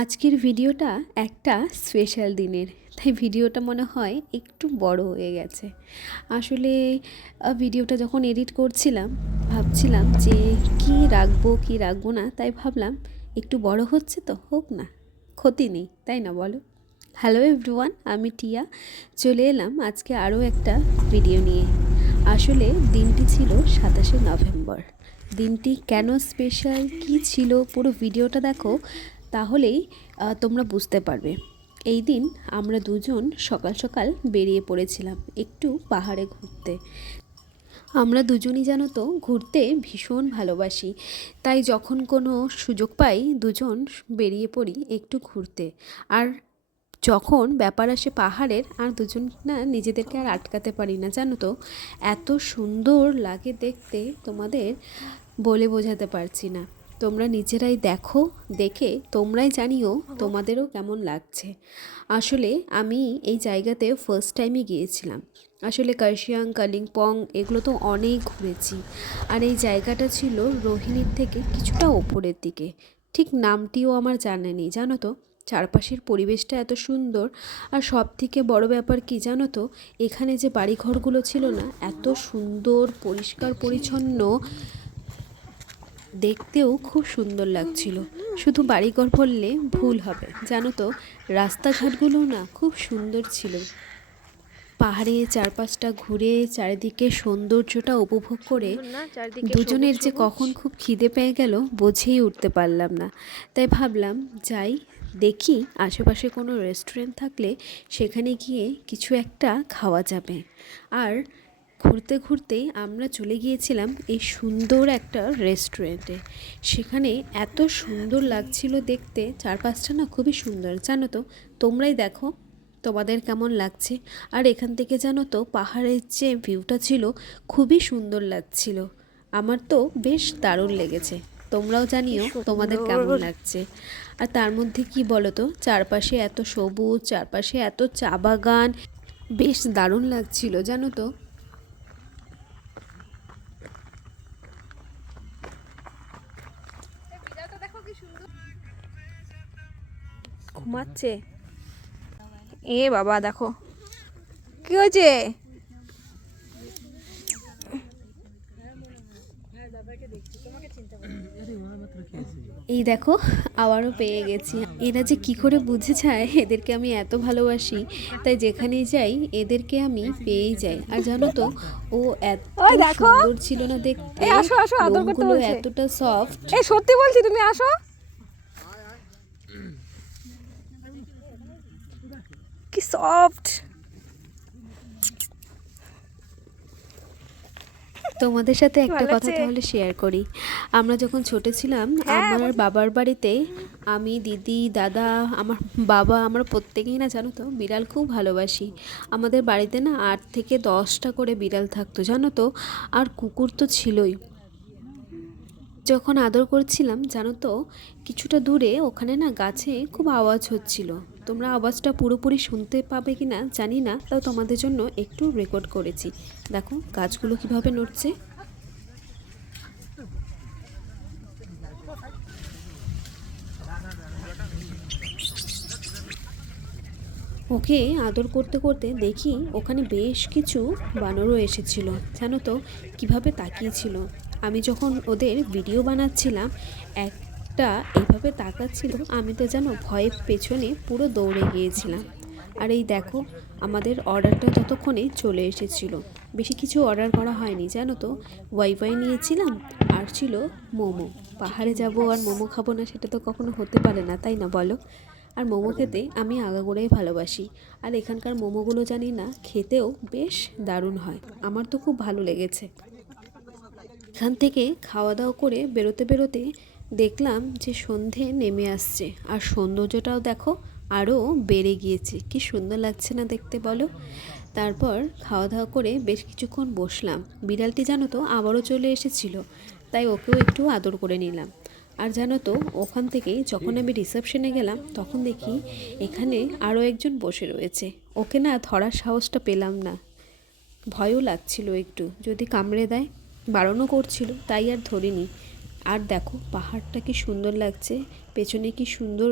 আজকের ভিডিওটা একটা স্পেশাল দিনের, তাই ভিডিওটা মনে হয় একটু বড় হয়ে গেছে। আসলে ভিডিওটা যখন এডিট করছিলাম ভাবছিলাম যে কি রাখবো না, তাই ভাবলাম একটু বড় হচ্ছে তো হোক না, ক্ষতি নেই, তাই না বলো? হ্যালো এভরিওয়ান, আমি টিয়া চলে এলাম আজকে আরও একটা ভিডিও নিয়ে। আসলে দিনটি ছিল 27শে নভেম্বর। দিনটি কেন স্পেশাল, কি ছিল, পুরো ভিডিওটা দেখো, তাহলেই তোমরা বুঝতে পারবে। এই দিন আমরা দুজন সকাল সকাল বেরিয়ে পড়েছিলাম একটু পাহাড়ে ঘুরতে। আমরা দুজনই জানো তো ঘুরতে ভীষণ ভালোবাসি, তাই যখন কোনো সুযোগ পাই দুজন বেরিয়ে পড়ি একটু ঘুরতে। আর যখন ব্যাপার আসে পাহাড়ের, আর দুজন না নিজেদেরকে আর আটকাতে পারি না, জানো তো এত সুন্দর লাগে দেখতে, তোমাদের বলে বোঝাতে পারছি না। তোমরা নিজেরাই দেখো, দেখে তোমরাই জানিও তোমাদেরও কেমন লাগছে। আসলে আমি এই জায়গাতে ফার্স্ট টাইমই গিয়েছিলাম। আসলে কার্শিয়াং, কালিম্পং এগুলো তো অনেক ঘুরেছি, আর এই জায়গাটা ছিল রোহিণীর থেকে কিছুটা ওপরের দিকে। ঠিক নামটিও আমার জানা নেই, জানো তো। চারপাশের পরিবেশটা এত সুন্দর, আর সব থেকে বড় ব্যাপার কি জানো তো, এখানে যে বাড়িঘরগুলো ছিল না, এত সুন্দর পরিষ্কার পরিচ্ছন্ন, দেখতেও খুব সুন্দর লাগছিল। শুধু বাড়িঘর বললে ভুল হবে, জানো তো রাস্তাঘাটগুলো না খুব সুন্দর ছিল। পাহাড়ে চারপাশটা ঘুরে চারিদিকে সৌন্দর্যটা উপভোগ করে দুজনের যে কখন খুব খিদে পেয়ে গেল বুঝেই উঠতে পারলাম না। তাই ভাবলাম যাই, দেখি আশেপাশে কোনো রেস্টুরেন্ট থাকলে সেখানে গিয়ে কিছু একটা খাওয়া যাবে। আর ঘুরতে ঘুরতেই আমরা চলে গিয়েছিলাম এই সুন্দর একটা রেস্টুরেন্টে। সেখানে এত সুন্দর লাগছিল দেখতে, চারপাশটা না খুবই সুন্দর, জানো তো। তোমরাই দেখো তোমাদের কেমন লাগছে। আর এখান থেকে জানো তো পাহাড়ের যে ভিউটা ছিল খুবই সুন্দর লাগছিল। আমার তো বেশ দারুণ লেগেছে, তোমরাও জানিও তোমাদের কেমন লাগছে। আর তার মধ্যে কি বলো তো, চারপাশে এত সবুজ, চারপাশে এত চা বাগান, বেশ দারুণ লাগছিল, জানো তো। ঘুমাচ্ছে। এ বাবা দেখো কি হয়েছে। এই দেখো আবারও পেয়ে গেছি। এরা যে কি করে বুঝে যায় এদেরকে আমি এত ভালোবাসি, তাই যেখানেই যাই এদেরকে আমি পেয়েই যাই। আর জানো তো ও এত সুন্দর ছিল না দেখতে, আসো আসো, আদর করতে লোমগুলো বলছে। এতটা সফট। এই সত্যি বলছি, তুমি আসো। কি সফট। তোমাদের সাথে একটা কথা তাহলে শেয়ার করি। আমরা যখন ছোট ছিলাম আমার বাবার বাড়িতে, আমি, দিদি, দাদা, আমার বাবা, আমরা প্রত্যেকেই না জানো তো বিড়াল খুব ভালোবাসি। আমাদের বাড়িতে না 8 থেকে 10টা করে বিড়াল থাকতো, জানো তো। আর কুকুর তো ছিলই। যখন আদর করছিলাম জানো তো, কিছুটা দূরে ওখানে না গাছে খুব আওয়াজ হচ্ছিল। তোমরা আওয়াজটা পুরোপুরি শুনতে পাবে কি না জানি না, তাও তোমাদের জন্য একটু রেকর্ড করেছি। দেখো গাছগুলো কিভাবে নড়ছে। ওকে আদর করতে করতে দেখি ওখানে বেশ কিছু বানরও এসেছিল, জানো তো কিভাবে তাকিয়েছিল। আমি যখন ওদের ভিডিও বানাচ্ছিলাম একটা এইভাবে তাকাচ্ছিল, আমি তো জানো ভয়ে পেছনে পুরো দৌড়ে গিয়েছিলাম। আর এই দেখো আমাদের অর্ডারটা ততক্ষণে চলে এসেছিল। বেশি কিছু অর্ডার করা হয়নি, জানো তো ওয়াইফাই নিয়েছিলাম আর ছিল মোমো। পাহাড়ে যাব আর মোমো খাবো না, সেটা তো কখনো হতে পারে না, তাই না বলো। আর মোমো খেতে আমি আগাগোড়াই ভালোবাসি। আর এখানকার মোমোগুলো জানি না খেতেও বেশ দারুণ হয়, আমার তো খুব ভালো লেগেছে। এখান থেকে খাওয়া দাওয়া করে বেরোতে বেরোতে দেখলাম যে সন্ধে নেমে আসছে, আর সৌন্দর্যটাও দেখো আরও বেড়ে গিয়েছে। কি সুন্দর লাগছে না দেখতে বলো। তারপর খাওয়া দাওয়া করে বেশ কিছুক্ষণ বসলাম। বিড়ালটি জানো তো আবারও চলে এসেছিল, তাই ওকেও একটু আদর করে নিলাম। আর জানো তো ওখান থেকে যখন আমি রিসেপশনে গেলাম তখন দেখি এখানে আরও একজন বসে রয়েছে। ওকে না ধরার সাহসটা পেলাম না, ভয়ও লাগছিল একটু যদি কামড়ে দেয়, বারণও করছিল, তাই আর ধরিনি। আর দেখো পাহাড়টা কি সুন্দর লাগছে, পেছনে কি সুন্দর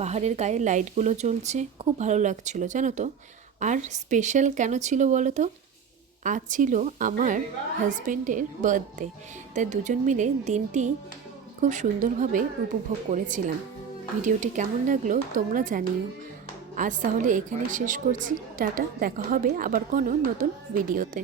পাহাড়ের গায়ে লাইটগুলো জ্বলছে, খুব ভালো লাগছিল জানো তো। আর স্পেশাল কেন ছিল বলো তো, আজ ছিল আমার হাজব্যান্ডের বার্থডে, তাই দুজন মিলে দিনটি খুব সুন্দরভাবে উপভোগ করেছিলাম। ভিডিওটি কেমন লাগলো তোমরা জানিও। আজ তাহলে এখানে শেষ করছি, টাটা, দেখা হবে আবার কোনো নতুন ভিডিওতে।